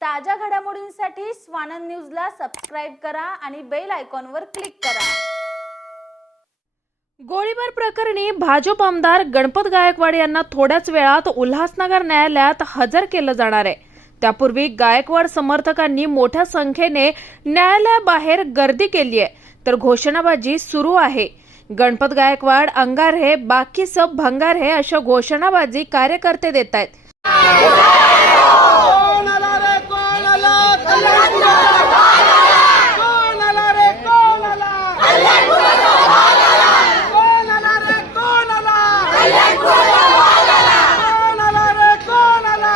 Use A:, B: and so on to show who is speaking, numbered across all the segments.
A: ताज्या घडामोडींसाठी स्वानंद न्यूजला सबस्क्राईब करा आणि बेल आयकॉनवर क्लिक करा.
B: गोळीबार प्रकरणी भाजप आमदार गणपत गायकवाड यांना थोड्याच वेळात उल्हासनगर न्यायालयात हजर केलं जाणार आहे. त्यापूर्वी गायकवाड समर्थकांनी मोठ्या संख्येने न्यायालयाबाहेर गर्दी केली आहे. तर घोषणाबाजी सुरू आहे. गणपत गायकवाड अंगार हे बाकी सब भंगार हे अशा घोषणाबाजी कार्यकर्ते देत आहेत
C: कोण आला रे कोण आला कोण आला रे कोण आला कोण आला रे कोण आला कोण आला रे कोण आला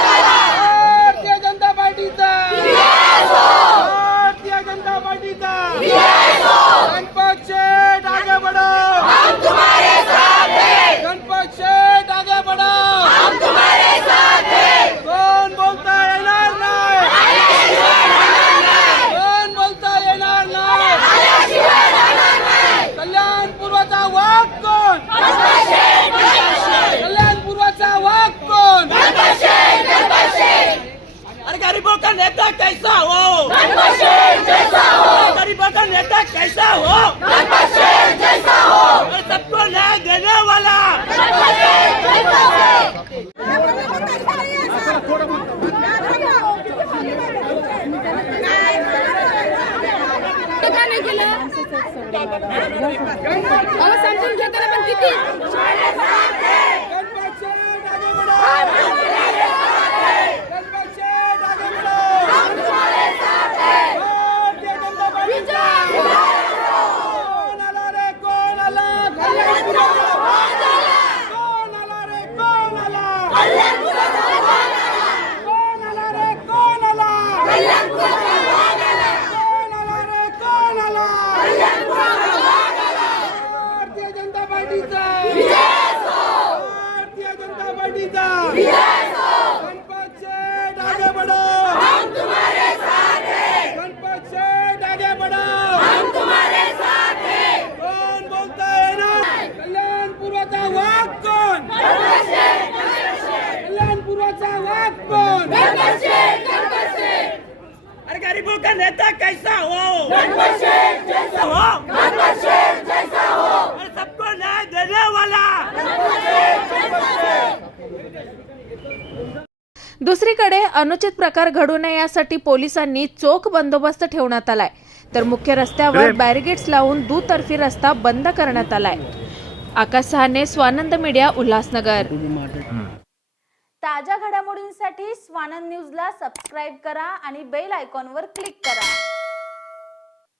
C: भारतीय जनता पार्टीचा भारतीय जनता पार्टीचा गणपत शेठ आगे बढ़ो गणपत शेठ आगे बढ़ो कोण बोलता येणार नाही कोण बोलता येणार नाही कल्याणपूर्वाचा वाघ कोण? कल्याणपूर्वाचा वाघ कोण? अरे गरीबों का नेता कैसा? हो गरीबों का नेता कैसा हो अरे सबको न्याय देने वाला
D: का नाही केलं अहो समजून घेताना पण किती?
C: गणपत कोण आला रे? कोण आला कल्याणपुराचा कोण आला रे कोण आला कोण आला रे कोण आला कोण आला रे कोण आला भारतीय जनता पार्टीचा भारतीय जनता पार्टीचा गणपत शेठ आगे बढ़ो गणपत शेठ आगे बढ़ो कोण बोलता येणार कल्याणपुराचा वाघ कोण कल्याणपुराचा वाघ कोण अरे गरीबों का नेता कैसा हो जैसा हो.
B: दुसरीकडे अनुचित प्रकार घडू नये यासाठी पोलिसांनी चोख बंदोबस्त ठेवण्यात आलाय. तर मुख्य रस्त्यावर बॅरिगेड्स लावून दुतर्फी रस्ता बंद करण्यात आलाय. आकाश सहाने स्वानंद मीडिया उल्हासनगर.
A: ताज्या घडामोडींसाठी स्वानंद न्यूजला सबस्क्राईब करा आणि बेल आयकॉनवर क्लिक करा.